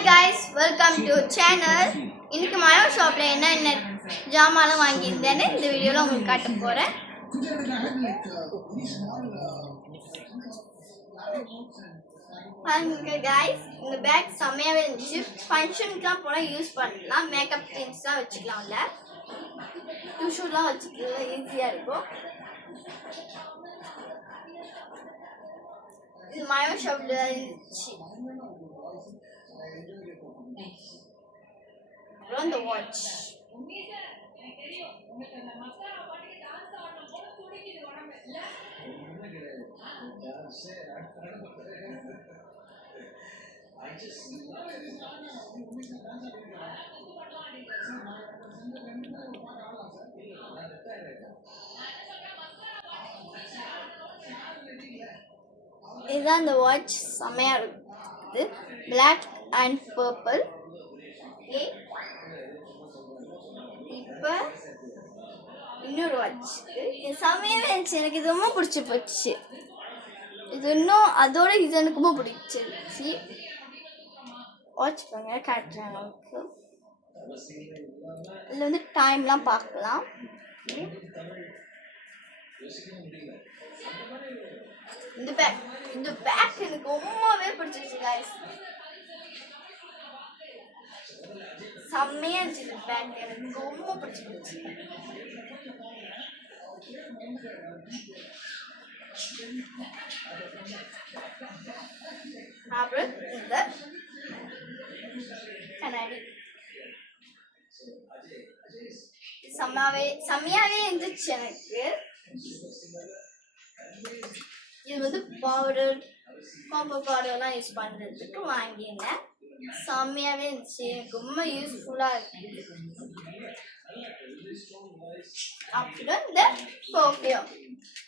Hi guys, welcome to channel. இன்னைக்கு Mayo ஷாப்ல என்ன ஜாமான்லாம் வாங்கியிருந்தேன்னு இந்த வீடியோல உங்களுக்கு காட்ட போறேன். பாருங்க guys, இந்த பேக் செமையாவே இருந்துச்சு. ஃபங்க்ஷனுக்குலாம் போனா யூஸ் பண்ணலாம். மேக்கப் திங்ஸ்லாம் வச்சுக்கலாம்ல. டிஷ்யூலாம் வச்சுக்கலாம், ஈஸியா இருக்கும். இது மாயோ ஷாப்ல இருந்துச்சு. Run the watch. இதுதான் இந்த வாட்ச் செமையா இருக்குது. Black and purple. Okay. இப்போ இன்னொரு வாட்ச் இது செமையாவே இருந்துச்சு. எனக்கு இது ரொம்ப பிடிச்சி போச்சு. இது இன்னும் அதோட இது எனக்கு ரொம்ப பிடிச்சிருச்சு. வாட்ச் பாருங்க, காட்டுறேன் உங்களுக்கு. இதில் வந்து டைம்லாம் பார்க்கலாம். இந்த பேக் எனக்கு ரொம்பவே பிடிச்சிருச்சு guys. செம்மையா இருந்துச்சு. பேக் எனக்கு ரொம்ப பிடிச்சிருச்சு. அப்புறம் இந்த கண்ணாடி செம்மையாவே இருந்துச்சு எனக்கு. இது வந்து காம்போ பவுடர்லாம் யூஸ் பண்ணுறதுக்கு வாங்கினேன். செம்மையாவே இருந்துச்சு, எனக்கு ரொம்ப யூஸ்ஃபுல்லாக இருக்குது. அப்புறம் இந்த பர்ஃப்யூம்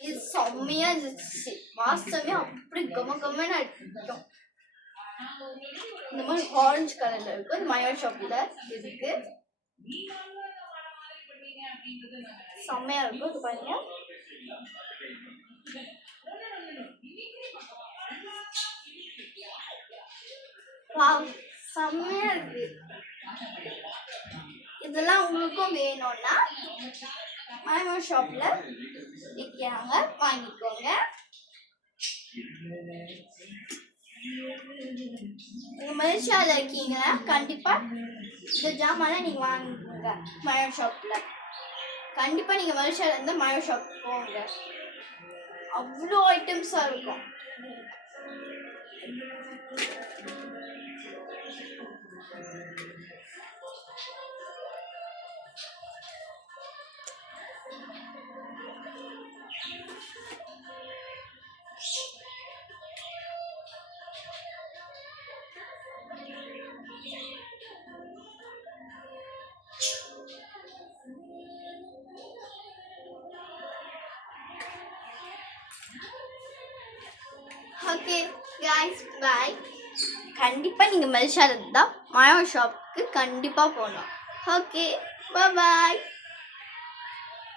இது செம்மையா இருந்துச்சு. வாசமே அப்படி கம்மன்னு அடிக்கும். இந்த மாதிரி ஆரஞ்சு கலர்ல இருக்கும். இந்த மாயோ ஷாப்ல இருக்கு. செம்மையா இருக்கும். இது பாருங்க. வாவ், செம்மையா இருக்கு. இதெல்லாம் உங்களுக்கும் வேணும்னா மாயோ ஷாப்ல விற்கிறாங்க, வாங்கிக்கோங்க. நீங்க மலேசியால இருக்கீங்கன்னா கண்டிப்பா இந்த ஜாமான் நீங்க வாங்குங்க. மாயோ ஷாப்ல கண்டிப்பா நீங்க மலேசியால இருந்து மாயோ ஷாப் போங்க. அவ்வளோ ஐட்டம்ஸா இருக்கும். Okay guys, bye. கண்டிப்பா நீங்க மலேசியால இருந்தா மாயோ ஷாப்புக்கு கண்டிப்பா போகணும். Okay, bye bye.